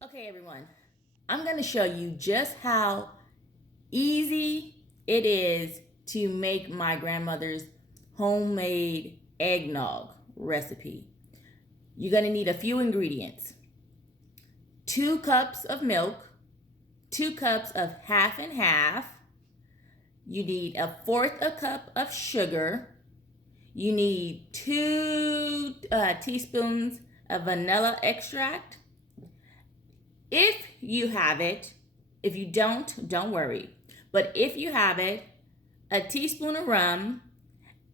Okay, everyone, I'm going to show you just how easy it is to make my grandmother's homemade eggnog recipe. You're going to need a few ingredients: 2 cups of milk, 2 cups of half and half. You need a fourth a cup of sugar. You need 2 teaspoons of vanilla extract. If you have it, if you don't worry. But if you have it, a teaspoon of rum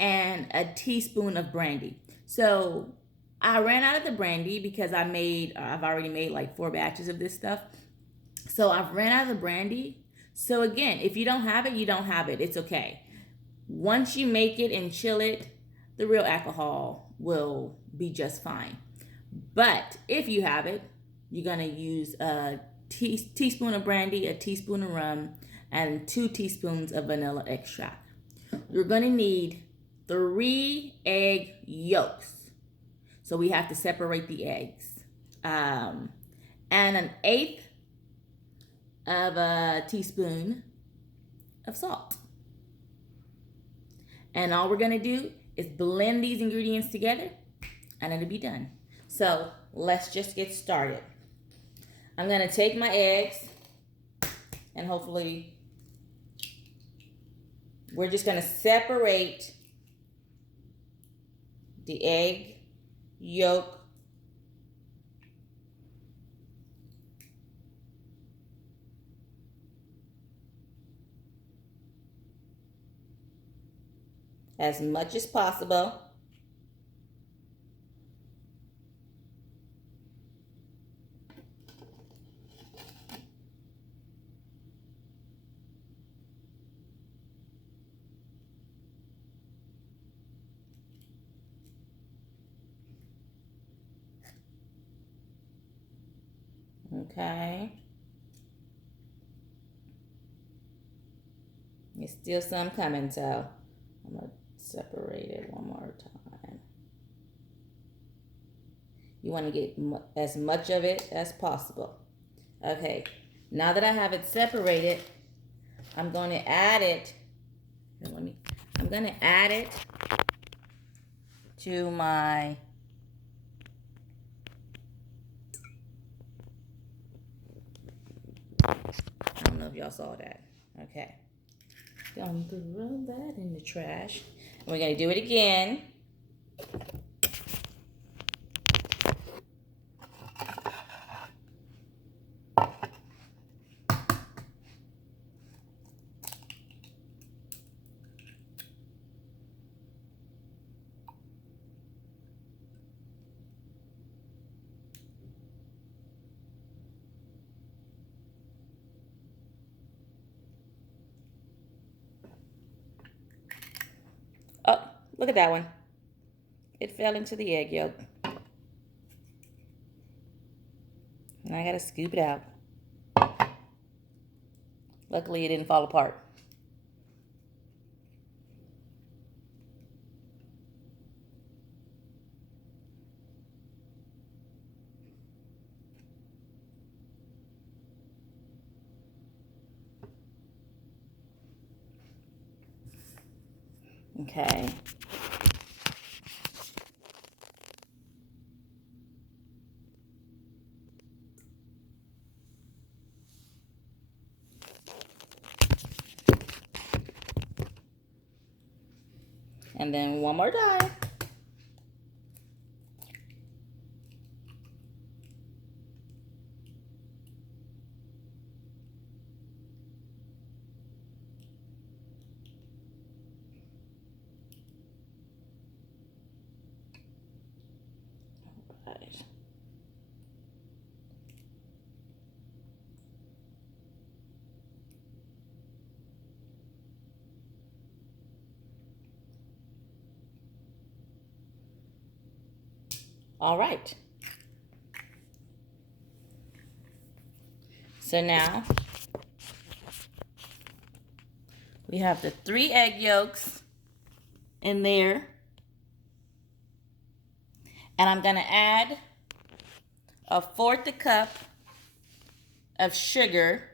and a teaspoon of brandy. So I ran out of the brandy because I've already made like 4 batches of this stuff. So I've ran out of the brandy. So again, if you don't have it, you don't have it. It's okay. Once you make it and chill it, the real alcohol will be just fine. But if you have it, you're going to use a teaspoon of brandy, a teaspoon of rum, and 2 teaspoons of vanilla extract. You're going to need 3 egg yolks. So we have to separate the eggs. And an eighth of a teaspoon of salt. And all we're going to do is blend these ingredients together and it'll be done. So let's just get started. I'm going to take my eggs and hopefully we're just going to separate the egg yolk as much as possible. Okay. There's still some coming, so I'm going to separate it one more time. You want to get as much of it as possible. Okay, now that I have it separated, I'm going to add it. I'm going to add it to my I don't know if y'all saw that. Okay. Gonna throw that in the trash. And we're gonna do it again. Oh, look at that one. It fell into the egg yolk. And I gotta scoop it out. Luckily, it didn't fall apart. Okay. And then one more time. Right. All right. So now we have the 3 egg yolks in there. And I'm gonna add a fourth a cup of sugar.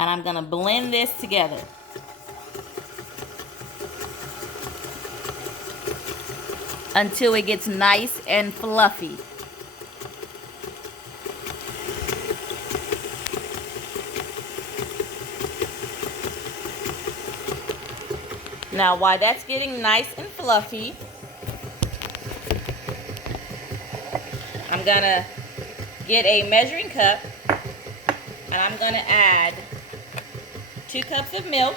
And I'm going to blend this together. Until it gets nice and fluffy. Now, while that's getting nice and fluffy, I'm gonna get a measuring cup and I'm gonna add 2 cups of milk.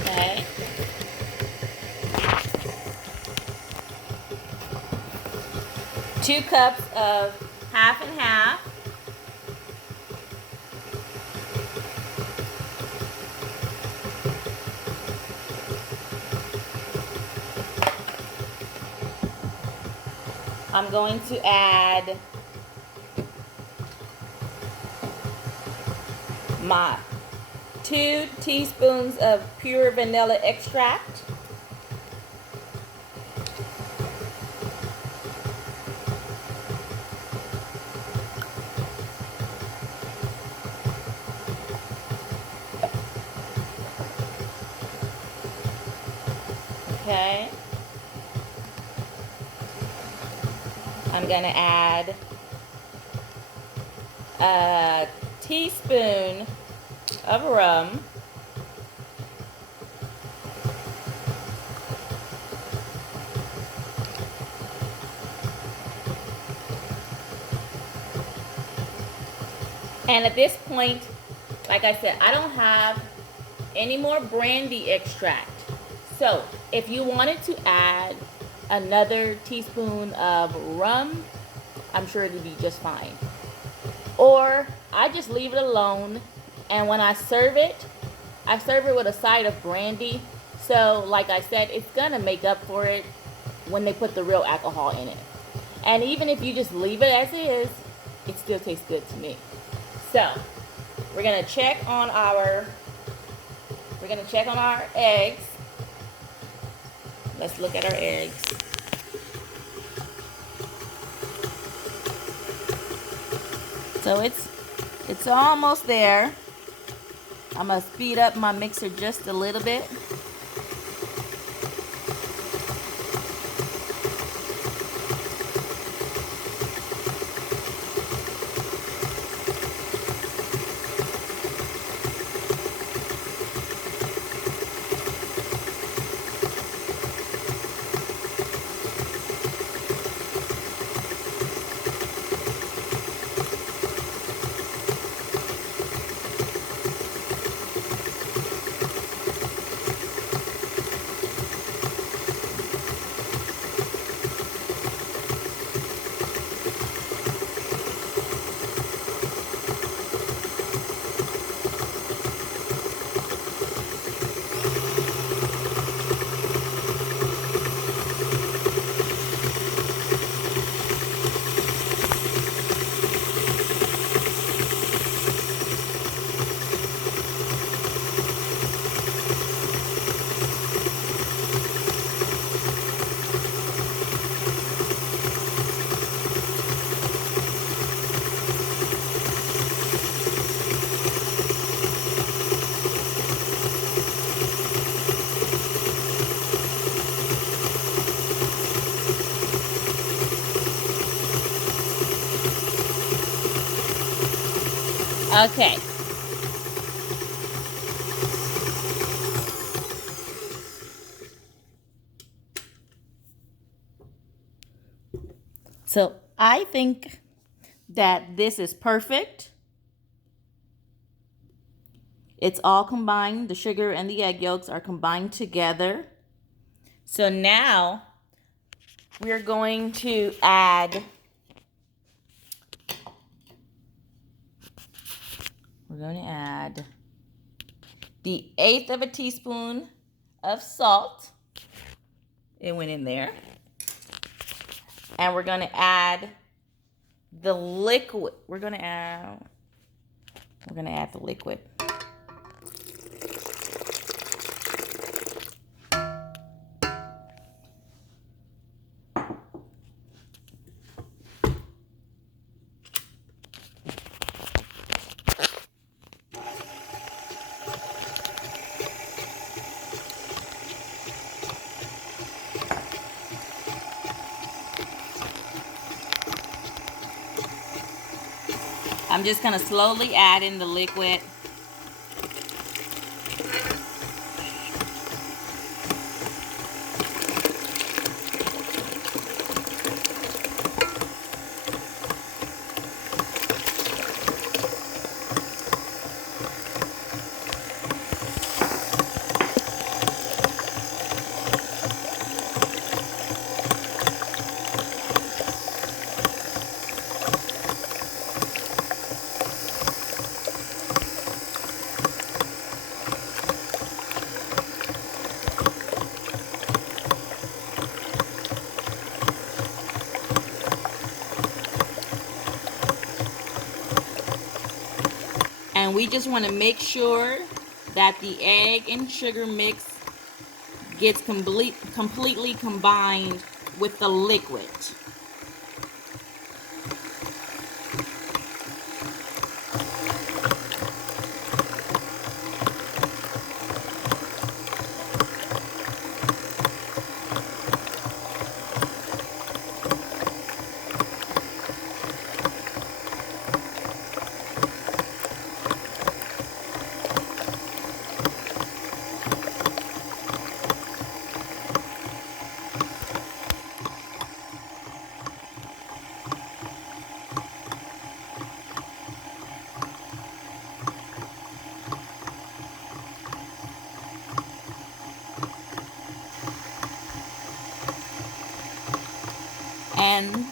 Okay. 2 cups of half and half. I'm going to add my 2 teaspoons of pure vanilla extract. Okay. I'm going to add a teaspoon of rum. And at this point, like I said, I don't have any more brandy extract. So if you wanted to add another teaspoon of rum, I'm sure it'd be just fine. Or I just leave it alone, and when I serve it with a side of brandy. So like I said, it's gonna make up for it when they put the real alcohol in it. And even if you just leave it as is, it still tastes good to me. So we're gonna check on our eggs. Let's look at our eggs. So it's almost there. I'm gonna speed up my mixer just a little bit. Okay. So I think that this is perfect. It's all combined. The sugar and the egg yolks are combined together. So now we're going to add the 1/8 of a teaspoon of salt. It went in there. And we're going to add the liquid. We're going to add the liquid. I'm just going to slowly add in the liquid. And we just want to make sure that the egg and sugar mix gets completely combined with the liquid. And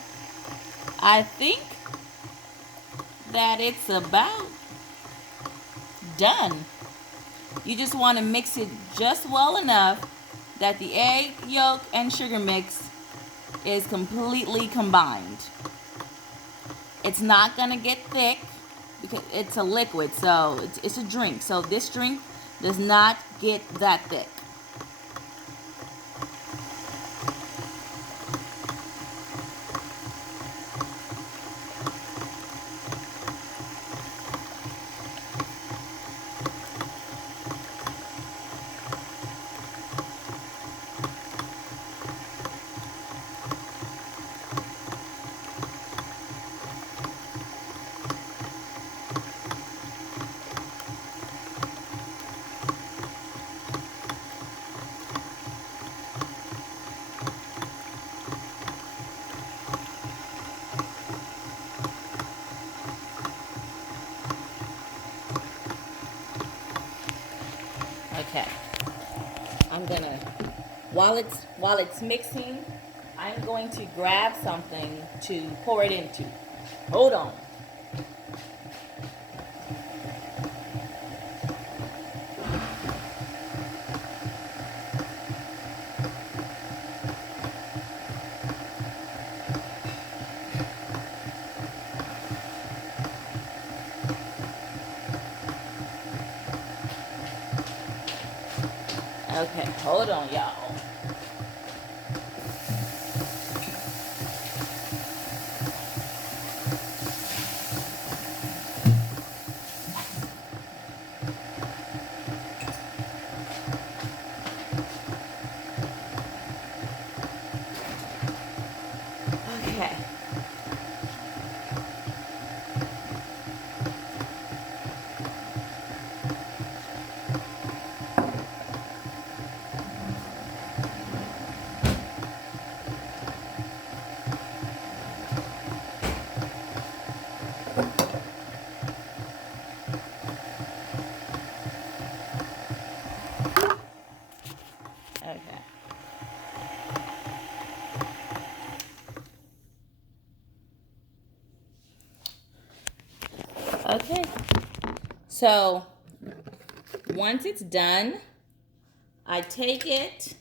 I think that it's about done. You just want to mix it just well enough that the egg yolk and sugar mix is completely combined. It's not going to get thick because it's a liquid, so it's a drink. So this drink does not get that thick. Okay, I'm gonna, while it's mixing, I'm going to grab something to pour it into. Hold on. Okay, hold on, y'all. Okay. Okay. Okay. So once it's done, I take it.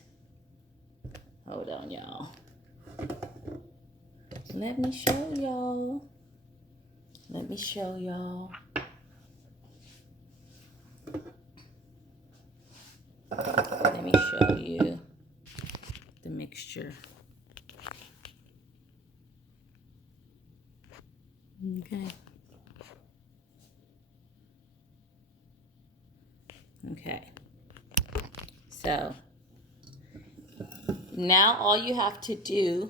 Hold on, y'all. Let me show y'all. Let me show y'all. Let me show you the mixture. Okay. Okay. So now all you have to do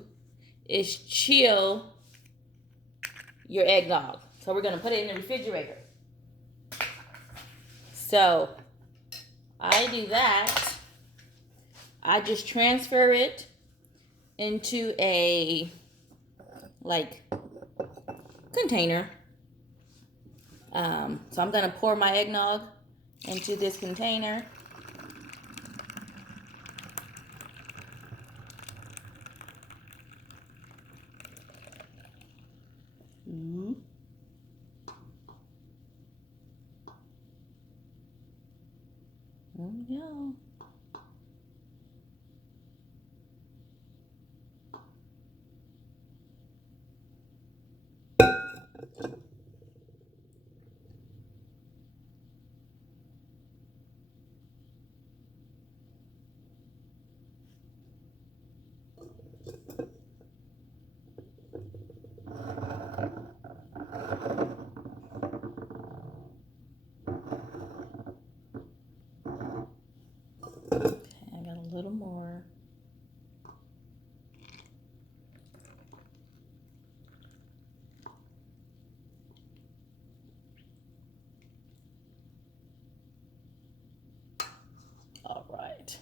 is chill your eggnog. So we're going to put it in the refrigerator. So I do that. I just transfer it into a container. So I'm going to pour my eggnog into this container. There we go. Okay, I got a little more. All right.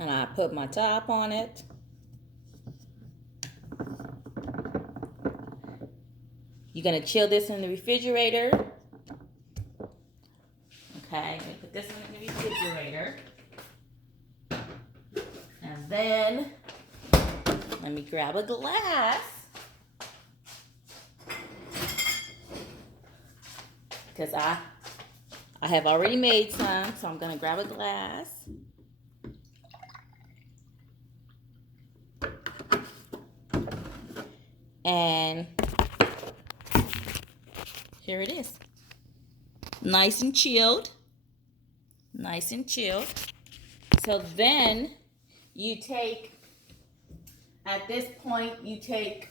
And I put my top on it. You're going to chill this in the refrigerator. Okay, I'm going to put this one in the refrigerator. And then, let me grab a glass. Because I have already made some, so I'm going to grab a glass. And here it is. Nice and chilled. Nice and chilled. So then you take, at this point, you take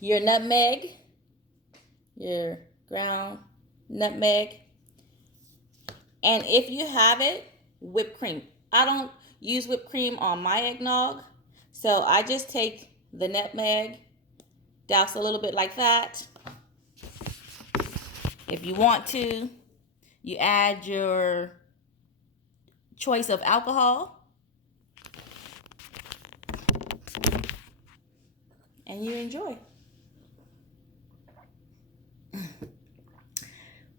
your nutmeg, your ground nutmeg, and if you have it, whipped cream. I don't use whipped cream on my eggnog, so I just take the nutmeg, douse a little bit like that. If you want to, you add your choice of alcohol, and you enjoy.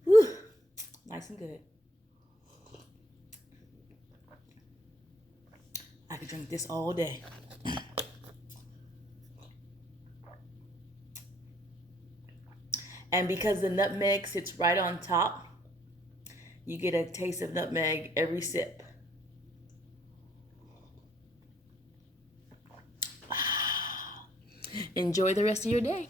Whew. Nice and good. I could drink this all day. And because the nutmeg sits right on top, you get a taste of nutmeg every sip. Enjoy the rest of your day.